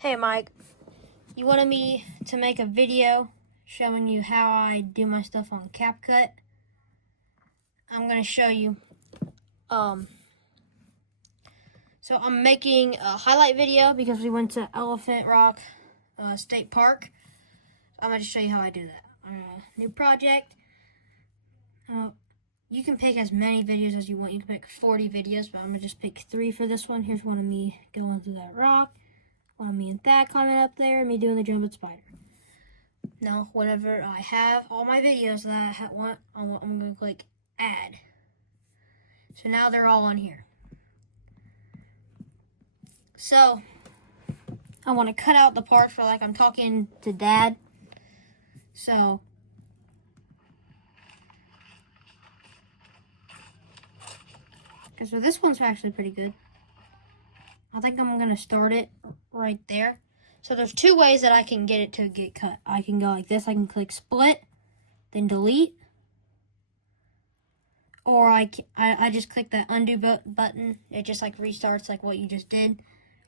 Hey Mike, you wanted me to make a video showing you how I do my stuff on CapCut. I'm going to show you. So I'm making a highlight video because we went to Elephant Rock State Park. I'm going to show you how I do that. New project. You can pick as many videos as you want. You can pick 40 videos, but I'm going to just pick 3 for this one. Here's one of me going through that rock. One of me and Thad climbing up there, and me doing the jumping spider. Now, whenever I have all my videos that I want, I'm going to click add. So now they're all on here. So, I want to cut out the parts where like I'm talking to Dad. So, this one's actually pretty good. I think I'm going to start it right there. So there's 2 ways that I can get it to get cut. I can go like this. I can click split, then delete. Or I just click that undo button. It just like restarts like what you just did.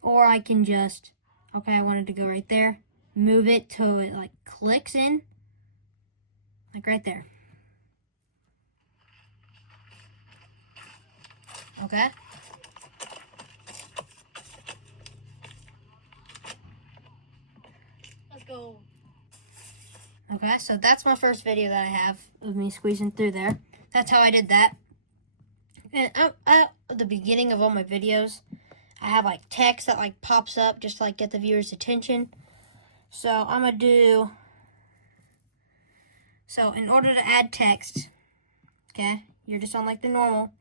Or I can just, okay, I wanted to go right there. Move it till it like clicks in. Like right there. Okay. Let's go. Okay, so that's my first video that I have of me squeezing through there. That's how I did that. And at the beginning of all my videos, I have like text that like pops up just to like get the viewer's attention. So I'm gonna do, so in order to add text, okay, you're just on like the normal,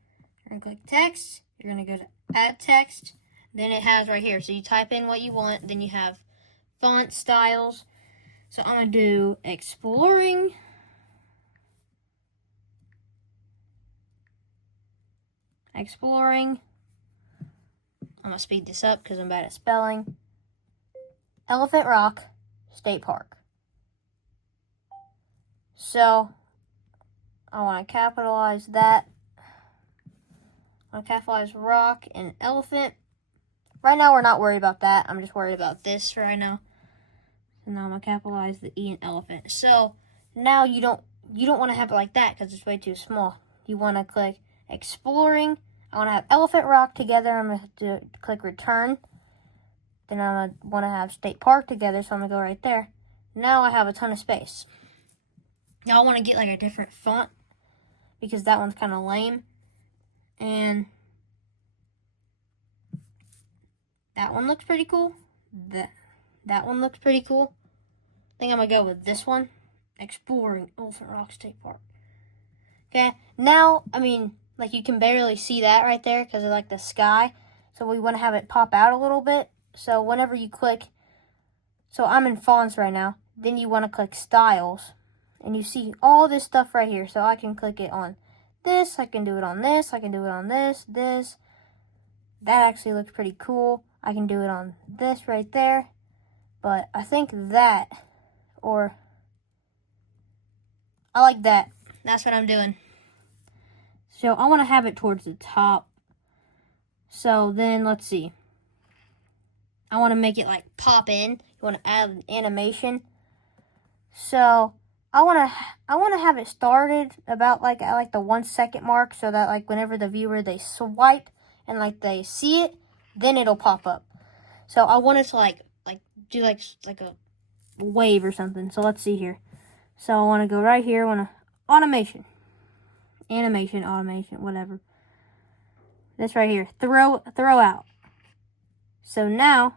you're gonna click text, you're gonna go to add text, then it has right here, so you type in what you want, then you have font styles. So I'm gonna do exploring. I'm gonna speed this up because I'm bad at spelling. Elephant Rock State Park. So I want to capitalize that. I want to capitalize rock and elephant. Right now we're not worried about that. I'm just worried about this right now. So now I'm gonna capitalize the E in elephant. So now you don't want to have it like that because it's way too small. You want to click exploring. I want to have Elephant Rock together. I'm going to click return. Then I'm going to want to have State Park together, so I'm going to go right there. Now I have a ton of space. Now I want to get like a different font because that one's kind of lame. And that one looks pretty cool. That one looks pretty cool. I think I'm going to go with this one. Exploring Elephant Rock State Park. Okay, now, I mean, like you can barely see that right there because of like the sky. So we want to have it pop out a little bit. So whenever you click, so I'm in fonts right now. Then you want to click styles. And you see all this stuff right here. So I can click it on this. I can do it on this. I can do it on this. That actually looks pretty cool. I can do it on this right there. But I think that, or I like that. That's what I'm doing. So I want to have it towards the top. So then let's see. I want to make it like pop in. You want to add an animation. So I want to have it started about like at like the 1 second mark, so that like whenever the viewer they swipe and like they see it, then it'll pop up. So I want it to like do like a wave or something. So let's see here. So I want to go right here. I want to animation, whatever. This right here, throw out. So now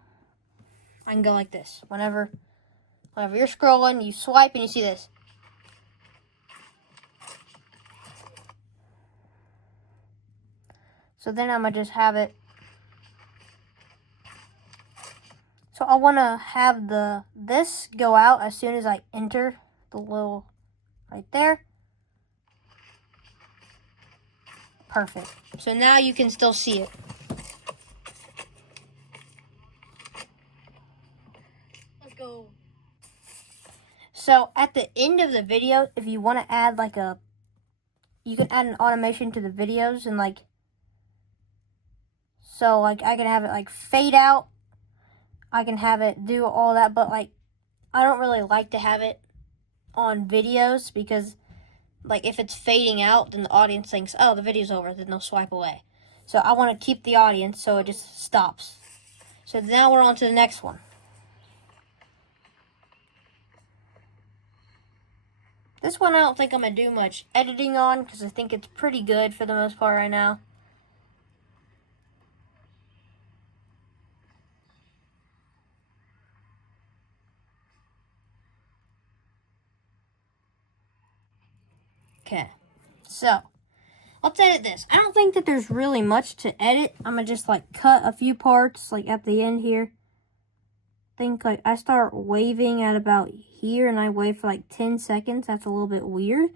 I can go like this. Whenever you're scrolling, you swipe and you see this. So then I'm gonna just have it. So I want to have this go out as soon as I enter the little right there. Perfect. So now you can still see it. Let's go. So at the end of the video, if you want to add like you can add an automation to the videos and like, so like I can have it like fade out I can have it do all that, but like I don't really like to have it on videos because like if it's fading out, then the audience thinks, oh, the video's over, then they'll swipe away. So I want to keep the audience so it just stops. So now we're on to the next one. This one I don't think I'm going to do much editing on because I think it's pretty good for the most part right now. Okay, so let's edit this. I don't think that there's really much to edit. I'm going to just like cut a few parts like at the end here. I think like I start waving at about here and I wave for like 10 seconds. That's a little bit weird.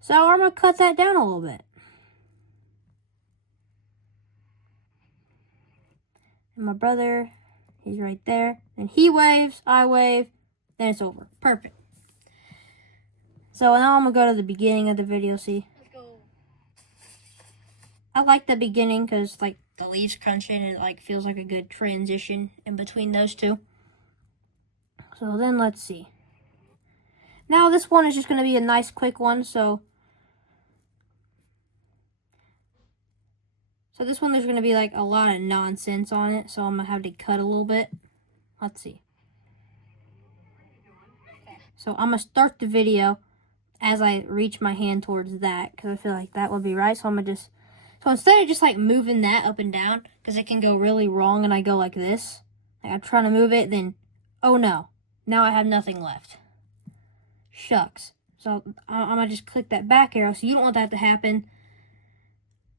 So I'm going to cut that down a little bit. And my brother, he's right there. And he waves, I wave, then it's over. Perfect. So now I'm going to go to the beginning of the video, see? Let's go. I like the beginning because like the leaves crunching and it like feels like a good transition in between those two. So then let's see. Now this one is just going to be a nice quick one, so this one there's going to be like a lot of nonsense on it, so I'm going to have to cut a little bit. Let's see. So I'm going to start the video as I reach my hand towards that because I feel like that would be right. So I'm going to just, so instead of just like moving that up and down because it can go really wrong and I go like this, like I'm trying to move it, then, oh no, now I have nothing left. Shucks. So I'm going to just click that back arrow. So you don't want that to happen.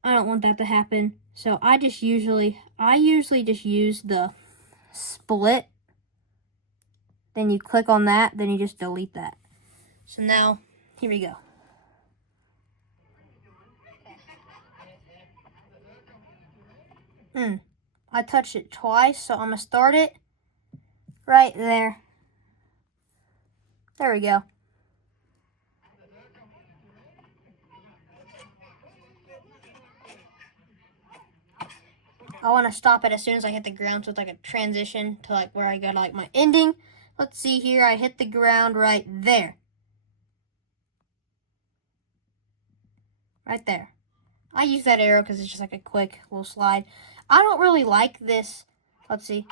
I don't want that to happen. So I usually just use the split. Then you click on that, then you just delete that. So now, here we go. I touched it twice, so I'm going to start it right there. There we go. I want to stop it as soon as I hit the ground, so it's like a transition to like where I got like my ending. Let's see here, I hit the ground right there. Right there. I use that arrow because it's just like a quick little slide. I don't really like this. Let's see.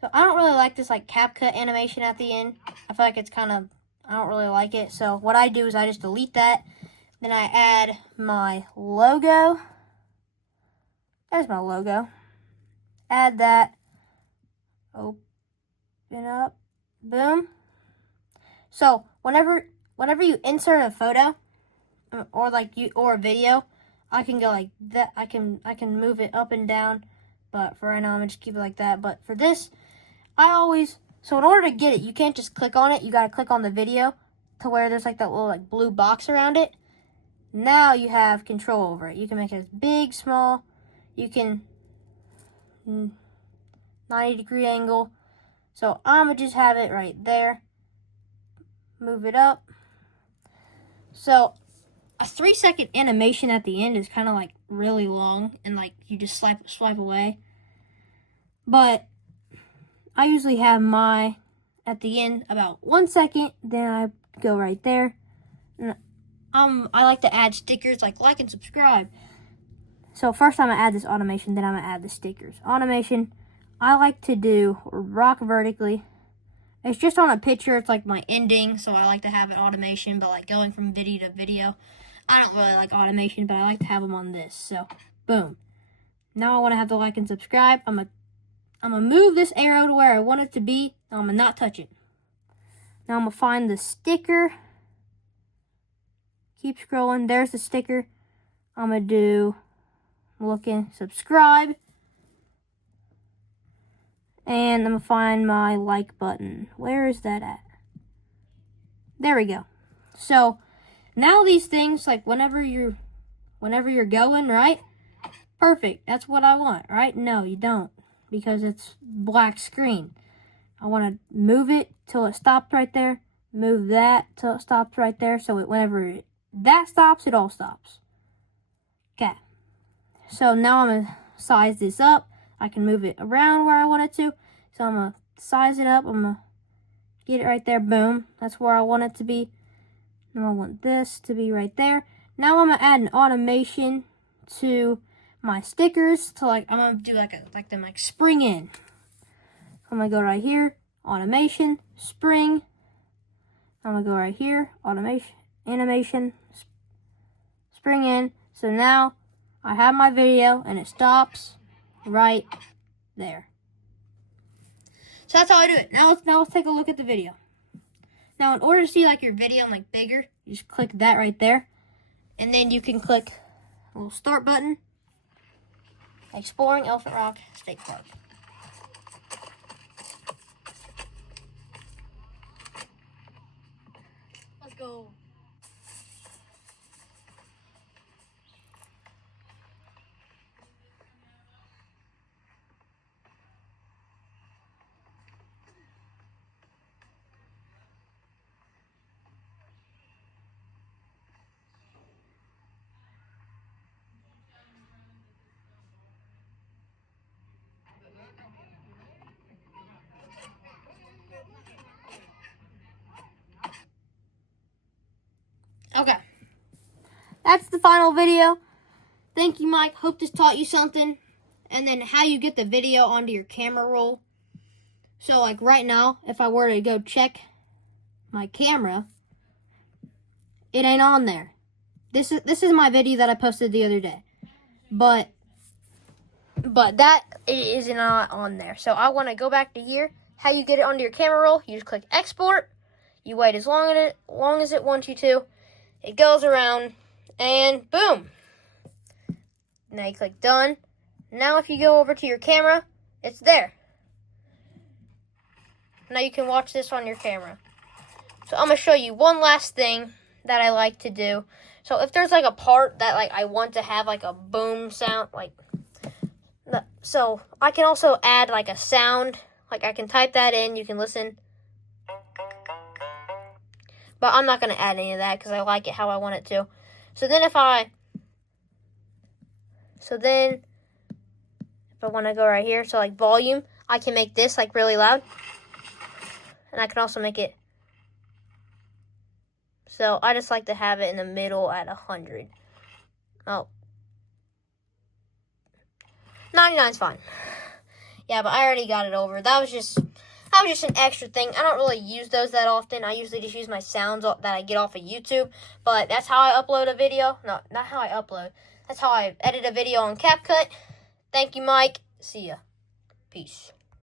So I don't really like this like CapCut animation at the end. I feel like it's kind of, I don't really like it. So what I do is I just delete that. Then I add my logo. There's my logo. Add that. Open up. Boom. So whenever you insert a photo or a video, I can go like that. I can move it up and down. But for right now, I'm gonna just keep it like that. But for this, so in order to get it, you can't just click on it. You gotta click on the video to where there's like that little like blue box around it. Now you have control over it. You can make it as big, small. You can 90-degree angle. So I'm going to just have it right there. Move it up. So a 3-second animation at the end is kind of like really long and like you just swipe away. But I usually have my at the end about 1 second. Then I go right there. And I like to add stickers like and subscribe. So first I'm going to add this automation, then I'm going to add the stickers. Automation, I like to do rock vertically. It's just on a picture, it's like my ending, so I like to have an automation, but like going from video to video, I don't really like automation, but I like to have them on this. So, boom. Now I want to have the like and subscribe. I'm gonna move this arrow to where I want it to be. I'm gonna not touch it. Now I'm gonna find the sticker. Keep scrolling. There's the sticker. I'm gonna do looking subscribe. And I'm gonna find my like button. Where is that at? There we go. So now these things, like whenever you're going, right? Perfect. That's what I want, right? No, you don't, because it's black screen. I want to move it till it stops right there. Move that till it stops right there. So whenever that stops, it all stops. Okay. So now I'm going to size this up. I can move it around where I want it to. So I'm going to size it up. I'm going to get it right there. Boom. That's where I want it to be. Now I want this to be right there. Now I'm going to add an automation to my stickers to I'm going to do them spring in. I'm going to go right here, automation, spring. I'm going to go right here, automation, animation, spring in. So now I have my video and it stops right there. So that's how I do it. Now let's take a look at the video. Now in order to see your video and bigger, you just click that right there. And then you can click a little start button. Exploring Elephant Rock State Park. Let's go. Okay. That's the final video. Thank you, Mike. Hope this taught you something. And then how you get the video onto your camera roll. So, right now, if I were to go check my camera, it ain't on there. This is my video that I posted the other day. But that is not on there. So, I want to go back to here. How you get it onto your camera roll, you just click export. You wait as long as it wants you to. It goes around, and boom. Now you click done. Now if you go over to your camera, it's there. Now you can watch this on your camera. So I'm going to show you one last thing that I like to do. So if there's a part that I want to have a boom sound, so I can also add a sound. I can type that in, you can listen. But I'm not going to add any of that because I like it how I want it to. So then if I want to go right here, so volume, I can make this really loud. And I can also make it. So I just like to have it in the middle at 100. Oh. 99's fine. Yeah, but I already got it over. That was just an extra thing. I don't really use those that often. I usually just use my sounds that I get off of YouTube. But that's how I upload a video. No, not how I upload. That's how I edit a video on CapCut. Thank you, Mike. See ya. Peace.